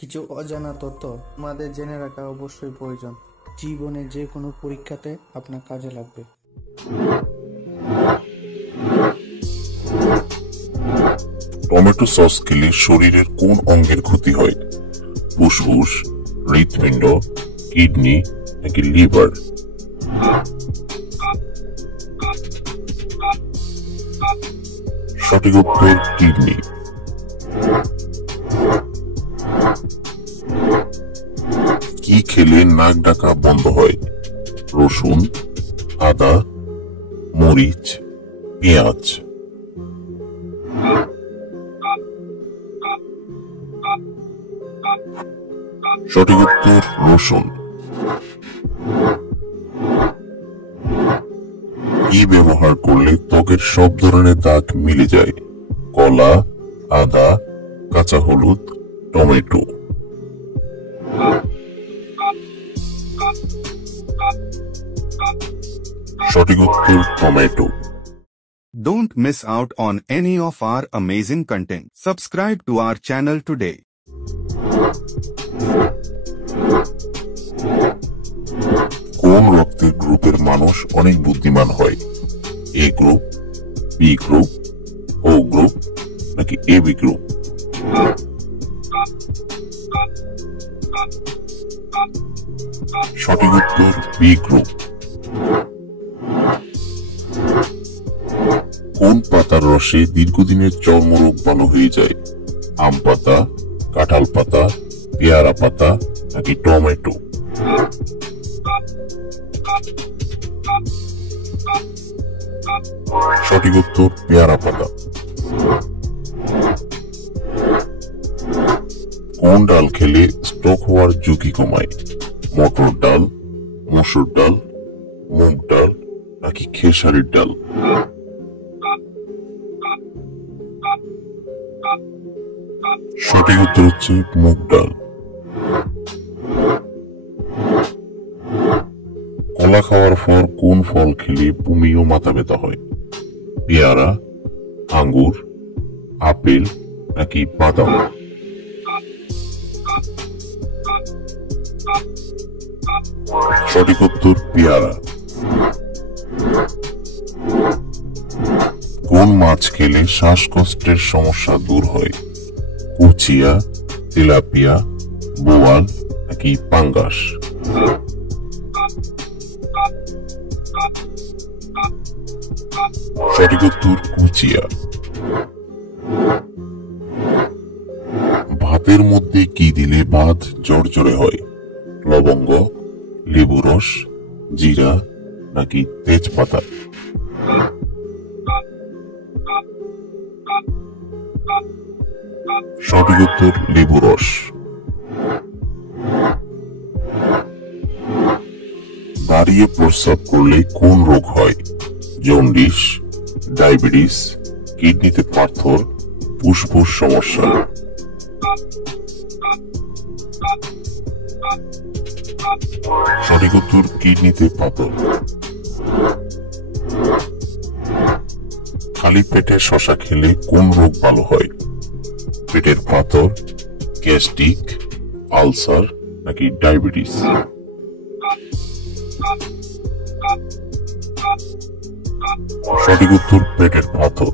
কিছু অজানা তথ্য আমাদের জেনে রাখা অবশ্যই প্রয়োজন। জীবনে যে কোনো পরীক্ষাতে আপনার কাজে লাগবে। টমেটো সস খেলে শরীরের কোন অঙ্গের ক্ষতি হয়? ফুসফুস, হৃৎপিণ্ড, কিডনি নাকি লিভার? সঠিক উত্তর কিডনি। কি খেলে নাক ডাকা বন্ধ হয়? রসুন, আদা, মরিচ, পেঁয়াজ? সঠিক উত্তর রসুন। কি ব্যবহার করলে ত্বকের সব ধরনের দাগ মিলে যায়? কলা, আদা, কাঁচা হলুদ, টমেটো? সঠিক উত্তর tomato. Don't miss out on any of our amazing content. Subscribe to our channel today. কোন রক্তের গ্রুপের মানুষ অনেক বুদ্ধিমান হয়? এ গ্রুপ, বি গ্রুপ, ও গ্রুপ নাকি এবি গ্রুপ? সঠিক উত্তর বি গ্রুপ। কোন পাতার রসে দীর্ঘদিনের চর্মরোগ ভালো হয়ে যায়? আম পাতা, কাঁঠাল পাতা, পেয়ারা পাতা নাকি টমেটো? সঠিক উত্তর পেয়ারা পাতা। কোন ডাল খেলে স্ট্রোক হওয়ার ঝুঁকি কমায়? মটর ডাল, মসুর ডাল, মুগ ডাল নাকি খেসারির ডাল? সঠিক উত্তর হচ্ছে মুগ ডাল। কলা খাওয়ার পর কোন ফল খেলে বমি ও মাথা ব্যথা হয়? পেয়ারা, আঙ্গুর, আপেল নাকি বাদাম? সঠিক উত্তর পেয়ারা। কোন মাছ খেলে শ্বাসকষ্টের সমস্যা দূর হয়? কুচিয়া, তেলাপিয়া, বোয়াল নাকি পাঙ্গাস? সঠিক উত্তর কুচিয়া। ভাতের মধ্যে কি দিলে ভাত ঝরঝরে হয়? লবঙ্গ, লেবু রস, জিরা নাকি তেজপাতা? সঠিক উত্তর লেবু রস। দাঁড়িয়ে প্রস্রাব করলে কোন রোগ হয়? জন্ডিস, ডায়াবেটিস, কিডনিতে পাথর, ফুসফুস সমস্যা? সঠিক উত্তর কিডনিতে পাথর। খালি পেটে শশা খেলে কোন রোগ ভালো হয়? পেটের পাথর, গ্যাস্ট্রিক, আলসার নাকি ডায়াবেটিস? সঠিক উত্তর পেটের পাথর।